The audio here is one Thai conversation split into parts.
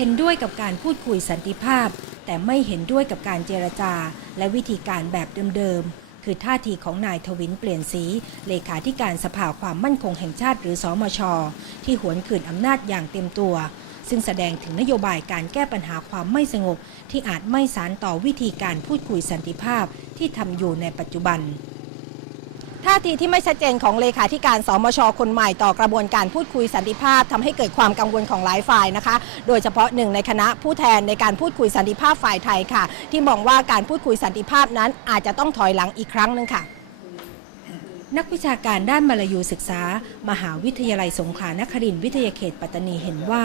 เห็นด้วยกับการพูดคุยสันติภาพ แต่ไม่เห็นด้วยกับการเจรจา และวิธีการแบบเดิมๆ คือท่าทีของนายทวินเปลี่ยนสี เลขาธิการสภาความมั่นคงแห่งชาติหรือสอมช ที่หวนคืนอำนาจอย่างเต็มตัว ซึ่งแสดงถึงนโยบายการแก้ปัญหาความไม่สงบ ที่อาจไม่สานต่อวิธีการพูดคุยสันติภาพที่ทำอยู่ในปัจจุบัน ท่าทีที่ไม่ชัดเจนของเลขาธิการสมชคนใหม่ต่อกระบวนการพูดคุยสันติภาพทำให้เกิดความกังวลของหลายฝ่ายนะคะ โดยเฉพาะหนึ่งในคณะผู้แทนในการพูดคุยสันติภาพฝ่ายไทยค่ะ ที่มองว่าการพูดคุยสันติภาพนั้นอาจจะต้องถอยหลังอีกครั้งหนึ่งค่ะ นักวิชาการด้านมลายูศึกษา มหาวิทยาลัยสงขลานครินทร์วิทยาเขตปัตตานีเห็นว่า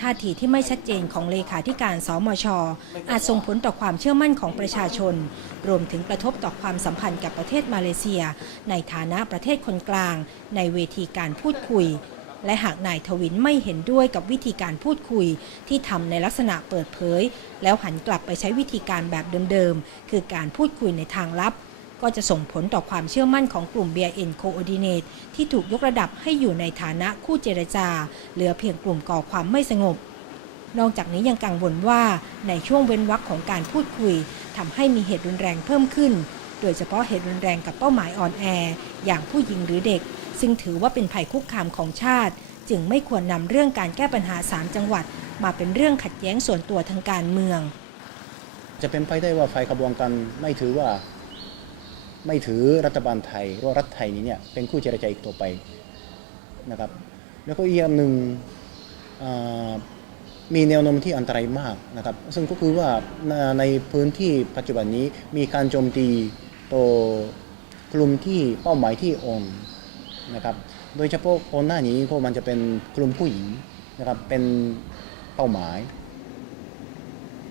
ท่าทีที่ไม่ชัดเจนของเลขาธิการสมช อาจส่งผลต่อความเชื่อมั่นของประชาชน รวมถึงกระทบต่อความสัมพันธ์กับประเทศมาเลเซีย ในฐานะประเทศคนกลาง ในเวทีการพูดคุย และหากนายทวินไม่เห็นด้วยกับวิธีการพูดคุย ที่ทำในลักษณะเปิดเผย แล้วหันกลับไปใช้วิธีการแบบเดิมๆคือการพูดคุยในทางลับ ก็จะส่งผลต่อความเชื่อมั่นของกลุ่ม BRN Coordinate ที่ถูกยกระดับให้อยู่ในฐานะคู่เจรจา เหลือเพียงกลุ่มก่อความไม่สงบ นอกจากนี้ยังกังวลว่าในช่วงเว้นวรรคของการพูดคุยทำให้มีเหตุรุนแรงเพิ่มขึ้น โดยเฉพาะเหตุรุนแรงกับเป้าหมายอ่อนแอ อย่างผู้หญิงหรือเด็ก ซึ่งถือว่าเป็นภัยคุกคามของชาติ จึงไม่ควรนำเรื่องการแก้ปัญหาสามจังหวัด มาเป็นเรื่องขัดแย้งส่วนตัวทางการเมือง จะเป็นไปได้ว่าฝ่ายขบวนการไม่ถือว่า ไม่ถือรัฐบาลไทยหรือว่ารัฐไทยนี้เนี่ยเป็นคู่เจรจาอีกต่อไปนะครับแล้วก็อีกอย่างหนึ่งมีแนวโน้มที่อันตรายมากนะครับซึ่งก็คือว่าในพื้นที่ปัจจุบันนี้มีการโจมตีต่อกลุ่มที่เป้าหมายที่อ่อนนะครับโดยเฉพาะก่อนหน้านี้ก็มันจะเป็นกลุ่มผู้หญิงนะครับเป็นเป้าหมาย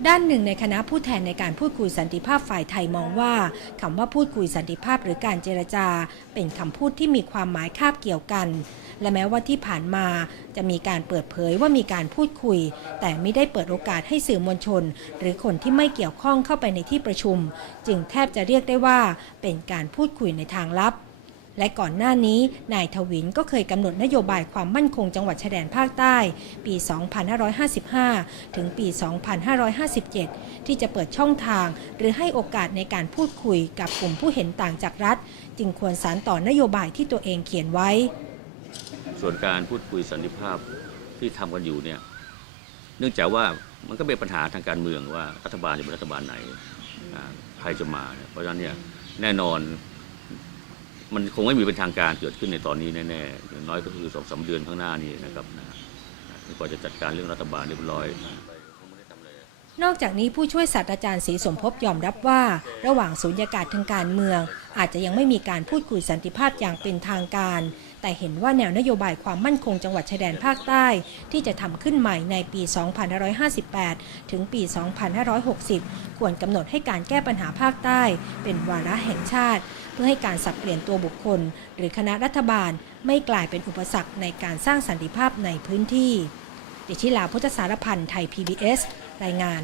ด้านหนึ่งในคณะผู้แทนในการพูดคุยสันติภาพฝ่ายไทยมองว่าคำว่าพูดคุยสันติภาพหรือการเจรจา เป็นคำพูดที่มีความหมายคาบเกี่ยวกัน และแม้ว่าที่ผ่านมาจะมีการเปิดเผยว่ามีการพูดคุย แต่ไม่ได้เปิดโอกาสให้สื่อมวลชน หรือคนที่ไม่เกี่ยวข้องเข้าไปในที่ประชุม จึงแทบจะเรียกได้ว่าเป็นการพูดคุยในทางลับ และก่อนหน้านี้นายทวินก็เคยกำหนดนโยบายความมั่นคงจังหวัดชายแดนภาคใต้ ปี 2555 ถึงปี 2557 ที่จะเปิดช่องทาง หรือให้โอกาสในการพูดคุยกับกลุ่มผู้เห็นต่างจากรัฐ จึงควรสารต่อนโยบายที่ตัวเองเขียนไว้ ส่วนการพูดคุยสันติภาพที่ทำกันอยู่เนี่ยเนื่องจากว่ามันก็เป็นปัญหาทางการเมืองว่ารัฐบาลจะเป็นรัฐบาลไหนใครจะมาเนี่ยเพราะฉะนั้นเนี่ยแน่นอน มันคงไม่มีเป็นทางการเกิดขึ้นในตอนนี้แน่ๆอย่างน้อยก็คือสองสาเดือนข้างหน้านี้นะครับนะกว่าจะจัดการเรื่องรัฐบาลเรียบร้อยนอกจากนี้ผู้ช่วยศาสตราจารย์ศรีสมภพยอมรับว่า ระหว่างสูญญากาศทางการเมือง อาจจะยังไม่มีการพูดคุยสันติภาพอย่างเป็นทางการ แต่เห็นว่าแนวนโยบายความมั่นคงจังหวัดชายแดนภาคใต้ ที่จะทำขึ้นใหม่ในปี 2558 ถึงปี 2560 ควรกำหนดให้การแก้ปัญหาภาคใต้ เป็นวาระแห่งชาติ เพื่อให้การสับเปลี่ยนตัวบุคคล หรือคณะรัฐบาล ไม่กลายเป็นอุปสรรคในการสร้างสันติภาพในพื้นที่ดิชิลาพุทธสารพันธ์ไทย PBS รายงาน